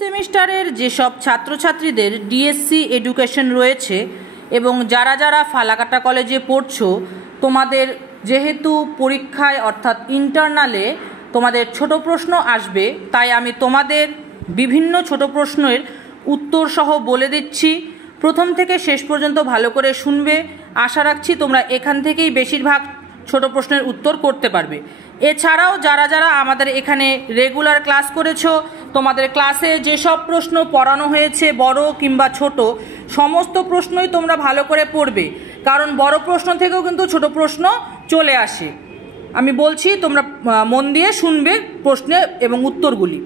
সেমিস্টারের যেসব ছাত্রছাত্রীদের ডিএসসি এডুকেশন রয়েছে এবং যারা যারা ফালাকাটা কলেজে পড়ছো, তোমাদের যেহেতু পরীক্ষায় অর্থাৎ ইন্টারনালে তোমাদের ছোট প্রশ্ন আসবে, তাই আমি তোমাদের বিভিন্ন ছোট প্রশ্নের উত্তর সহ বলে দিচ্ছি। প্রথম থেকে শেষ পর্যন্ত ভালো করে শুনবে। আশা রাখছি তোমরা এখান থেকেই বেশিরভাগ ছোট প্রশ্নের উত্তর করতে পারবে। এছাড়াও যারা যারা আমাদের এখানে রেগুলার ক্লাস করেছো, তোমাদের ক্লাসে যেসব প্রশ্ন পড়ানো হয়েছে বড় কিংবা ছোট, সমস্ত প্রশ্নই তোমরা ভালো করে পড়বে, কারণ বড় প্রশ্ন থেকেও কিন্তু ছোট প্রশ্ন চলে আসে। আমি বলছি, তোমরা মন দিয়ে শুনবে প্রশ্নে এবং উত্তরগুলি।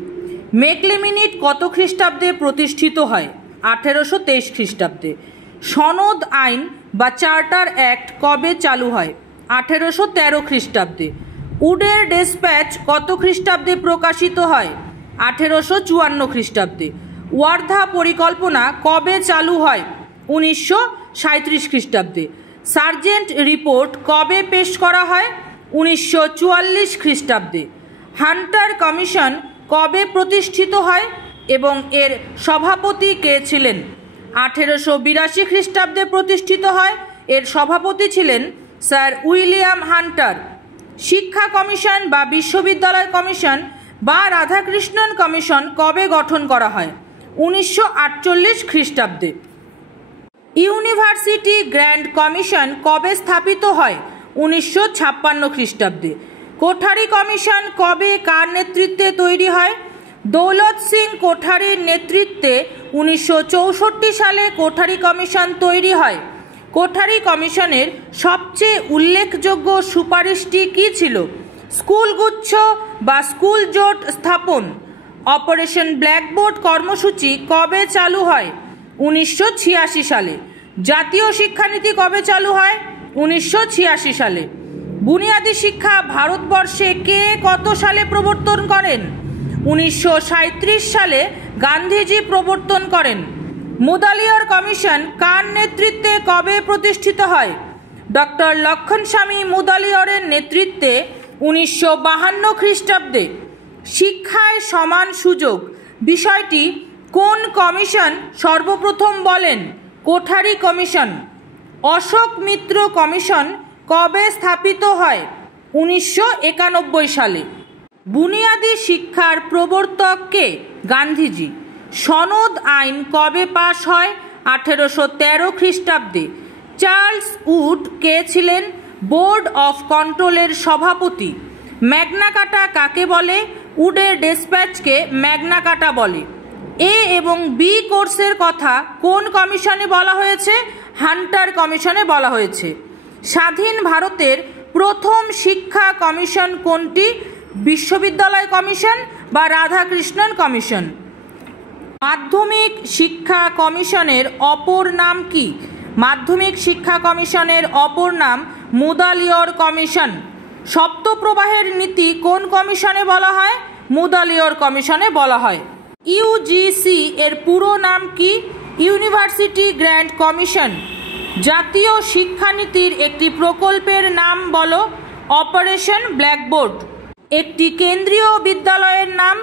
মেকলেমিনিট কত খ্রিস্টাব্দে প্রতিষ্ঠিত হয়? 1823 খ্রিস্টাব্দে। সনদ আইন বা চার্টার অ্যাক্ট কবে চালু হয়? 1813 খ্রিস্টাব্দে। উডের ডেসপ্যাচ কত খ্রিস্টাব্দে প্রকাশিত হয়? 1854 খ্রিস্টাব্দে। ওয়ার্ধা পরিকল্পনা কবে চালু হয়? 1937 খ্রিস্টাব্দে। সার্জেন্ট রিপোর্ট কবে পেশ করা হয়? 1944 খ্রিস্টাব্দে। হান্টার কমিশন কবে প্রতিষ্ঠিত হয় এবং এর সভাপতি কে ছিলেন? 1882 খ্রিস্টাব্দে প্রতিষ্ঠিত হয়। এর সভাপতি ছিলেন স্যার উইলিয়াম হান্টার। শিক্ষা কমিশন বা বিশ্ববিদ্যালয় কমিশন বা রাধাকৃষ্ণন কমিশন কবে গঠন করা হয়? 1948 খ্রিস্টাব্দে। ইউনিভার্সিটি গ্র্যান্ড কমিশন কবে স্থাপিত হয়? 1956 খ্রিস্টাব্দে। কোঠারি কমিশন কবে কার নেতৃত্বে তৈরি হয়? দৌলত সিং কোঠারির নেতৃত্বে 1964 সালে কোঠারি কমিশন তৈরি হয়। কোঠারি কমিশনের সবচেয়ে উল্লেখযোগ্য সুপারিশটি কী ছিল? স্কুলগুচ্ছ বা স্কুল জোট স্থাপন। অপারেশন ব্ল্যাকবোর্ড কর্মসূচি কবে চালু হয়? 1986 সালে। জাতীয় শিক্ষানীতি কবে চালু হয়? 1986 সালে। বুনিয়াদী শিক্ষা ভারতবর্ষে কে কত সালে প্রবর্তন করেন? 1937 সালে গান্ধীজি প্রবর্তন করেন। মুদালিয়ার কমিশন কার নেতৃত্বে কবে প্রতিষ্ঠিত হয়? ডক্টর লক্ষণস্বামী মুদালিয়ারের নেতৃত্বে 1952 খ্রিস্টাব্দে। শিক্ষায় সমান সুযোগ বিষয়টি কোন কমিশন সর্বপ্রথম বলেন? কোঠারি কমিশন। অশোক মিত্র কমিশন কবে স্থাপিত হয়? 1991 সালে। বুনিয়াদী শিক্ষার প্রবর্তক কে? গান্ধীজি। সনদ আইন কবে পাশ হয়? 1813 খ্রিস্টাব্দে। চার্লস উড কে ছিলেন বোর্ড অফ কন্ট্রোলের সভাপতি? ম্যাগনা কাটা কাকে বলে? উডের ডেসপ্যাচকে ম্যাগনা কাটা বলে। এ এবং বি কোর্সের কথা কোন কমিশনে বলা হয়েছে? হান্টার কমিশনে বলা হয়েছে। স্বাধীন ভারতের প্রথম শিক্ষা কমিশন কোনটি? বিশ্ববিদ্যালয় কমিশন বা রাধাকৃষ্ণন কমিশন। মাধ্যমিক শিক্ষা কমিশনের অপর নাম কি? মাধ্যমিক শিক্ষা কমিশনের অপর নাম মুদালিয়র কমিশন। সপ্তপ্রবাহের নীতি কোন কমিশনে বলা হয়? মুদালিয়র কমিশনে বলা হয়। ইউজিসি এর পুরো নাম কি? University grand commission. জাতীয় শিক্ষানীতির একটি প্রকল্পের নাম বলো। Operation blackboard. একটি কেন্দ্রীয় বিদ্যালয়ের নাম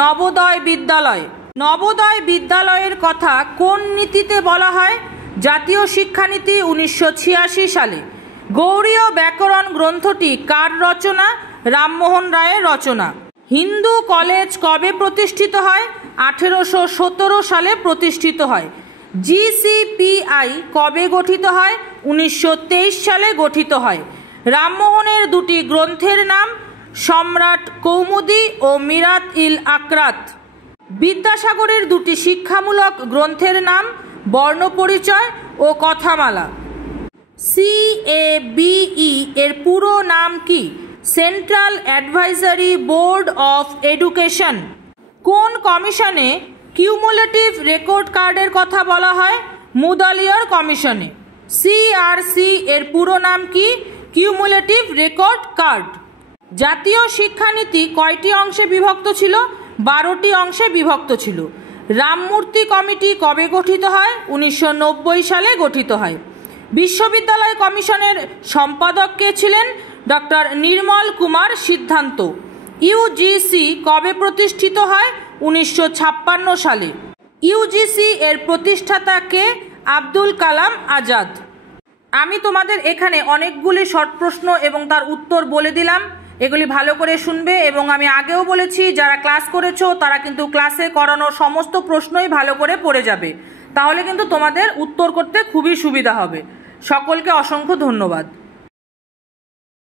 নবোদয় বিদ্যালয়। নবোদয় বিদ্যালয়ের কথা কোন নীতিতে বলা হয়? জাতীয় শিক্ষানীতি 1986 সালে। গৌড়ীয় ব্যাকরণ গ্রন্থটি কার রচনা? রামমোহন রায়ের রচনা। হিন্দু কলেজ কবে প্রতিষ্ঠিত হয়? 1817 সালে প্রতিষ্ঠিত হয়। জিসিপিআই কবে গঠিত হয়? 1923 সালে গঠিত হয়। রামমোহনের দুটি গ্রন্থের নাম সম্রাট কৌমুদী ও মিরাত ইল আকরাত। বিদ্যাসাগরের দুটি শিক্ষামূলক গ্রন্থের নাম বর্ণপরিচয় ও কথামালা। সিএবিই এর পুরো নাম কি? Central advisory board of education. কোন কমিশনে কিউমুলেটিভ রেকর্ড কার্ডের কথা বলা হয়? মুদালিয়ার কমিশনে। সিআরসি এর পুরো নাম কি? Cumulative record card. জাতীয় শিক্ষানীতি কয়টি অংশে বিভক্ত ছিল? 12টি অংশে বিভক্ত ছিল। রামমূর্তি কমিটি কবে গঠিত হয়? 1990 সালে গঠিত হয়। বিশ্ববিদ্যালয় কমিশনের সম্পাদক কে ছিলেন? ডক্টর নির্মল কুমার সিদ্ধান্ত। ইউজিসি কবে প্রতিষ্ঠিত হয়? 1956 সালে। ইউজিসি এর প্রতিষ্ঠাতা কে? আব্দুল কালাম আজাদ। আমি তোমাদের এখানে অনেকগুলি শর্ট প্রশ্ন এবং তার উত্তর বলে দিলাম, এগুলি ভালো করে শুনবে। এবং আমি আগেও বলেছি, যারা ক্লাস করেছো তারা কিন্তু ক্লাসে করানো সমস্ত প্রশ্নই ভালো করে পড়ে যাবে, তাহলে কিন্তু তোমাদের উত্তর করতে খুবই সুবিধা হবে। সকলকে অসংখ্য ধন্যবাদ।